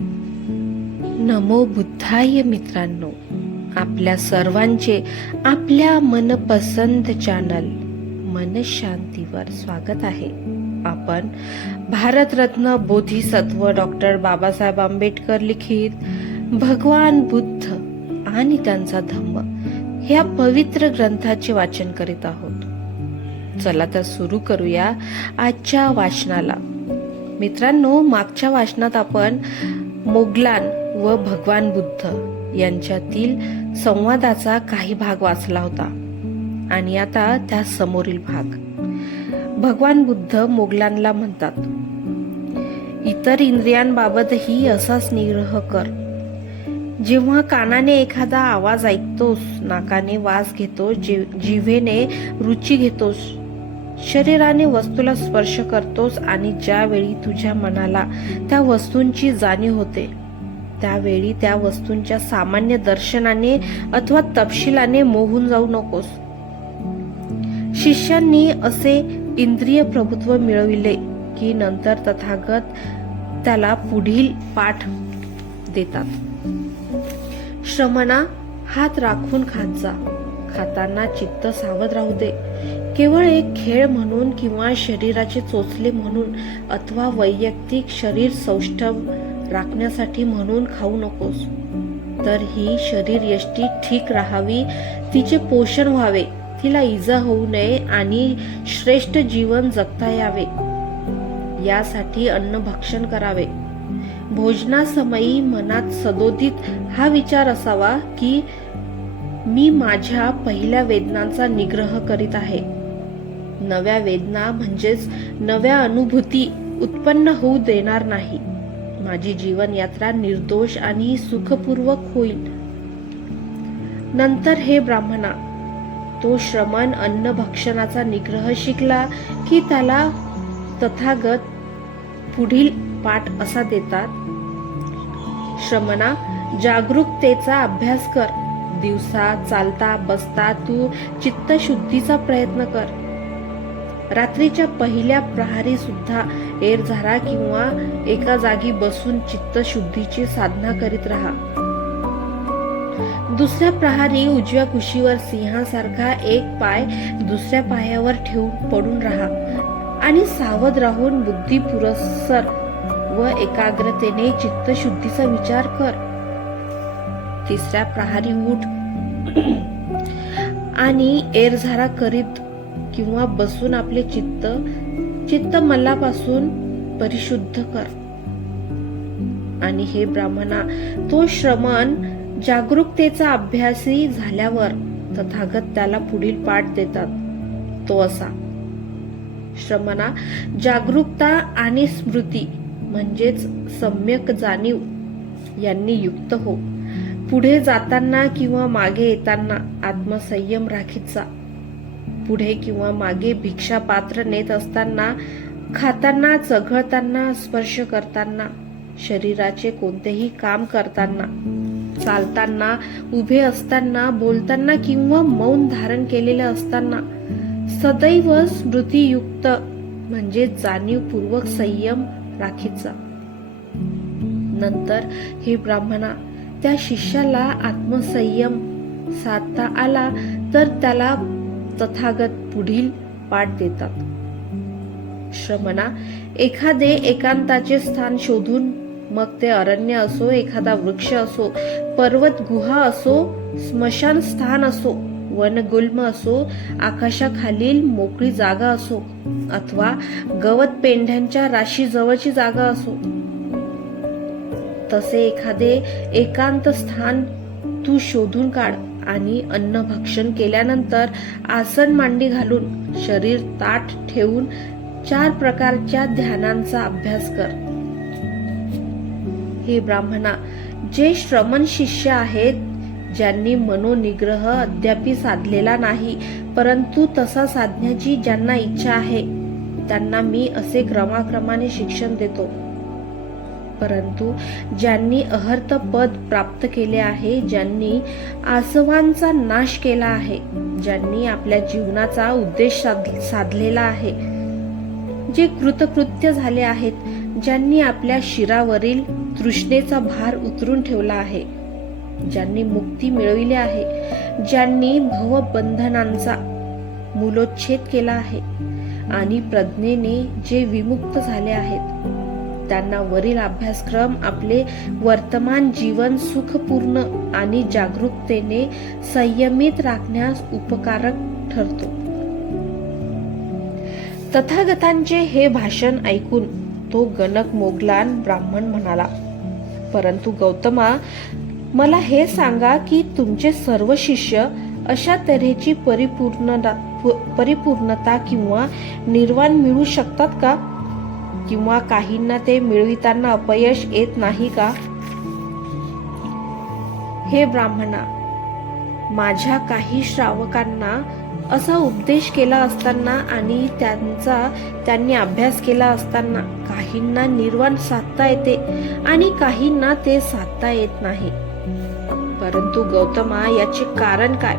नमो बुद्धाय मित्रांनो, आपल्या सर्वांचे आपल्या मनपसंत चॅनल मन शांतीवर स्वागत आहे. आपण भारतरत्न बोधिसत्व डॉक्टर बाबासाहेब आंबेडकर लिखित भगवान बुद्ध आणि त्यांचा धम्म ह्या पवित्र ग्रंथाचे वाचन करीत आहोत. चला तर सुरू करूया आजच्या वाचनाला. मित्रांनो, मागच्या वाचनात आपण मोगलान व भगवान बुद्ध यांच्यातील संवादाचा काही भाग वाचला होता आणि आता त्या समोरील भाग. भगवान बुद्ध मोगलांना म्हणतात, इतर इंद्रियांबाबतही असाच निग्रह कर. जेव्हा कानाने एखादा आवाज ऐकतोस, नाकाने वास घेतोस, जिव्हेने रुची घेतोस, शरीराने वस्तूला स्पर्श करतोस आणि ज्यावेळी तुझ्या मनाला त्या वस्तूंची जाणीव होते, त्यावेळी त्या वस्तूंच्या सामान्य दर्शनाने अथवा तपशिलाने मोहून जाऊ नकोस. शिष्यांनी असे इंद्रिय प्रभुत्व मिळविले की नंतर तथागत त्याला पुढील पाठ देतात. श्रमणा, हात राखून खात जा. खाताना चित्त सावध राहू दे. केवळ एक खेळ म्हणून किंवा शरीराचे चोचले म्हणून अथवा वैयक्तिक शरीर सौष्ठव राखण्यासाठी म्हणून खाऊ नकोस. तर ही शरीर यष्टी ठीक राहावी, तिचे पोषण व्हावे, तिला इजा होऊ नये आणि श्रेष्ठ जीवन जगता यावे, यासाठी अन्न भक्षण करावे. भोजनासमयी मनात सदोदित हा विचार असावा की मी माझ्या पहिल्या वेदनांचा निग्रह करीत आहे. नव्या वेदना म्हणजेच नव्या अनुभूती उत्पन्न होऊ देणार नाही. माझी जीवन यात्रा निर्दोष आणि सुखपूर्वक होईल. नंतर हे ब्राह्मणा, तो श्रमण अन्न भक्षणाचा निग्रह शिकला की त्याला तथागत पुढील पाठ असा देतात. श्रमणा, जागरूकतेचा अभ्यास कर. दिवसा चालता बसता तू चित्तशुद्धीचा प्रयत्न कर. रात्रीच्या पहिल्या प्रहारी सुद्धा एरझारा किंवा एका जागी बसून चित्तशुद्धीची साधना करीत राहा. दुसऱ्या प्रहारी उजव्या कुशीवर सिंहासारखा एक पाय दुसऱ्या पायावर ठेवून पडून राहा आणि सावध राहून बुद्धी पुरस्सर व एकाग्रतेने चित्तशुद्धीचा विचार कर. तिसऱ्या प्रहारी उठ आणि एरझारा करीत किंवा बसून आपले चित्त मलापासून परिशुद्ध कर. आणि हे ब्राह्मणा, तो श्रमण जागरूकतेचा अभ्यासी झाल्यावर तथागत त्याला पुढील पाठ देतात. तो असा. श्रमणा, जागरूकता आणि स्मृती म्हणजेच सम्यक जाणीव यांनी युक्त हो. पुढे जाताना किंवा मागे येताना आत्मसंयम राखीत जा. पुढे किंवा मागे भिक्षा पात्र नेत असताना, खाताना, चघळताना, स्पर्श करताना, शरीराचे कोणतेही काम करताना, चालताना, उभे असताना, बोलताना किंवा मौन धारण केलेले असताना सदैव स्मृतीयुक्त म्हणजे जाणीवपूर्वक संयम राखीत जा. नंतर हे ब्राह्मणा, त्या शिष्याला आत्मसंयम साधता आला तर त्याला तथागत पुढील पाठ देतात. श्रमणा, एखादे एकांताचे स्थान शोधून, मग ते अरण्य असो, एखादा वृक्ष असो, पर्वत गुहा असो, स्मशान स्थान असो, वनगुल्म असो, आकाशाखालील मोकळी जागा असो अथवा गवत पेंढ्यांच्या राशी जवळची जागा असो, तसे एखादे एकांत स्थान तू शोधून काढ आणि अन्न भक्षण केल्यानंतर आसन मांडी घालून शरीर ताठ ठेवून 4 प्रकारच्या ध्यानांचा अभ्यास कर. हे ब्राह्मणा, जे श्रमण शिष्य आहेत, ज्यांनी मनोनिग्रह अद्यापी साधलेला नाही परंतु तसा साधण्याची ज्यांना इच्छा आहे, त्यांना मी असे क्रमाक्रमाने शिक्षण देतो. परंतु ज्यांनी अहर्त पद प्राप्त केले आहे, ज्यांनी आसवांचा नाश केला आहे, ज्यांनी आपल्या जीवनाचा उद्देश साधलेला आहे, जे कृतकृत्य झाले आहेत, ज्यांनी आपल्या शिरावरील तृष्णेचा भार उतरून ठेवला आहे, ज्यांनी मुक्ती मिळविली आहे, ज्यांनी भवबंधनांचा मूलोच्छेद केला आहे आणि प्रज्ञेने जे विमुक्त झाले आहेत, त्यांना वरील अभ्यासक्रम आपले वर्तमान जीवन सुखपूर्ण आणि जागरूकतेने संयमित राखण्यास उपकारक ठरतो. तथागतांचे हे भाषण ऐकून तो गणक मोगलान ब्राह्मण म्हणाला, परंतु गौतमा, मला हे सांगा की तुमचे सर्व शिष्य अशा तऱ्हेची परिपूर्णता किंवा निर्वाण मिळवू शकतात का? किंवा काहींना ते मिळविताना अपयश येत नाही का? हे ब्राह्मणा, माझ्या काही श्रावकांना असा उपदेश केला असताना आणि त्यांनी अभ्यास केला असताना काहींना निर्वाण साधता येते आणि काहींना ते साधता येत नाही. परंतु गौतमा, याचे कारण काय?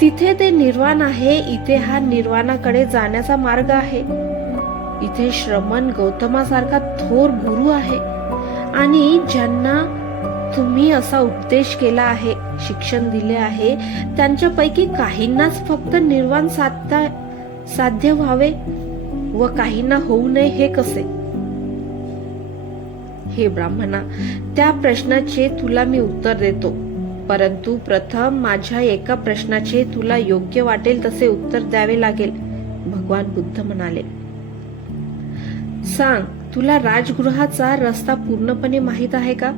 तिथे ते निर्वाण आहे, इथे हा निर्वाणाकडे जाण्याचा मार्ग आहे. इथे श्रमण गौतमासारखा थोर गुरु आहे आणि ज्यांना तुम्ही असा उपदेश केला आहे, शिक्षण दिले आहे, त्यांच्यापैकी काहींनाच फक्त निर्वाण साध्य व्हावे व काहींना होऊ नये, हे कसे? हे ब्राह्मणा, त्या प्रश्नाचे तुला मी उत्तर देतो, परंतु प्रथम माझ्या एका प्रश्नाचे तुला योग्य वाटेल तसे उत्तर द्यावे लागेल. भगवान बुद्ध म्हणाले, सांग, तुला राजगृहाचा रस्ता पूर्णपणे माहीत आहे का?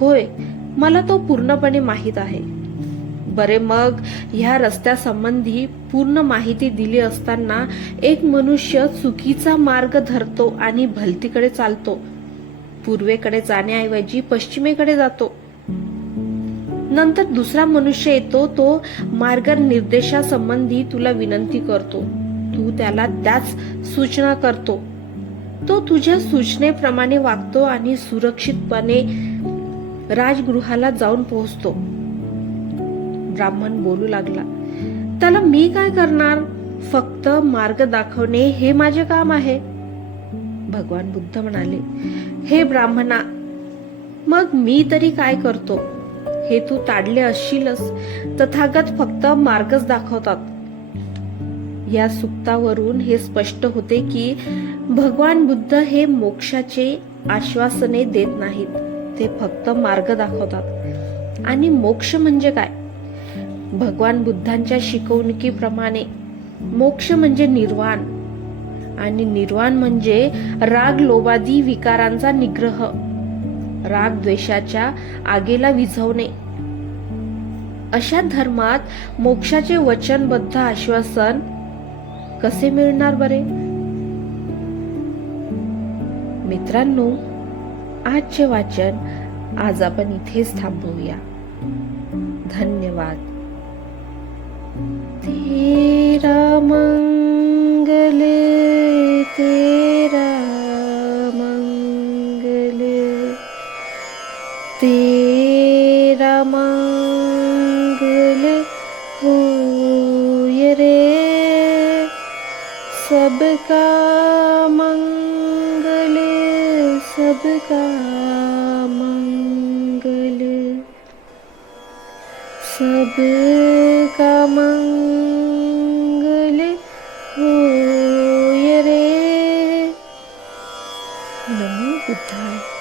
होय, मला तो पूर्णपणे माहीत आहे. बरे, मग ह्या रस्त्यासंबंधी पूर्ण माहिती दिली असताना एक मनुष्य चुकीचा मार्ग धरतो आणि भलतीकडे चालतो, पूर्वेकडे जाण्याऐवजी पश्चिमेकडे जातो. नंतर दुसरा मनुष्य येतो, तो मार्गनिर्देशासंबंधी तुला विनंती करतो, तू त्याला त्याच सूचना करतो, तो तुझ्या सूचनेप्रमाणे वागतो आणि सुरक्षितपणे राजगृहाला जाऊन पोहोचतो. ब्राह्मण बोलू लागला, त्याला मी काय करणार? फक्त मार्ग दाखवणे हे माझे काम आहे. भगवान बुद्ध म्हणाले, हे ब्राह्मणा, मग मी तरी काय करतो? हे तू ताडले असशीलच. तथागत फक्त मार्गच दाखवतात. या सुक्तावरून हे स्पष्ट होते की भगवान बुद्ध हे मोक्षाचे आश्वासने देत नाहीत, ते फक्त मार्ग दाखवतात. आणि मोक्ष म्हणजे काय? भगवान बुद्धांच्या शिकवणुकीप्रमाणे मोक्ष म्हणजे निर्वाण, आणि निर्वाण म्हणजे राग लोभादी विकारांचा निग्रह, राग द्वेषाच्या आगेला विझवणे. अशा धर्मात मोक्षाचे वचनबद्ध आश्वासन कसे मिळणार बरे? मित्रांनो, आजचे वाचन आज आपण इथेच थांबवूया. धन्यवाद. तेरा मंगल, तेरा मंगल, तेरा मंगल होय रे, सबका मंगल, सबका मंगल, सबका मंगल होय रे. नमो बुद्धाय.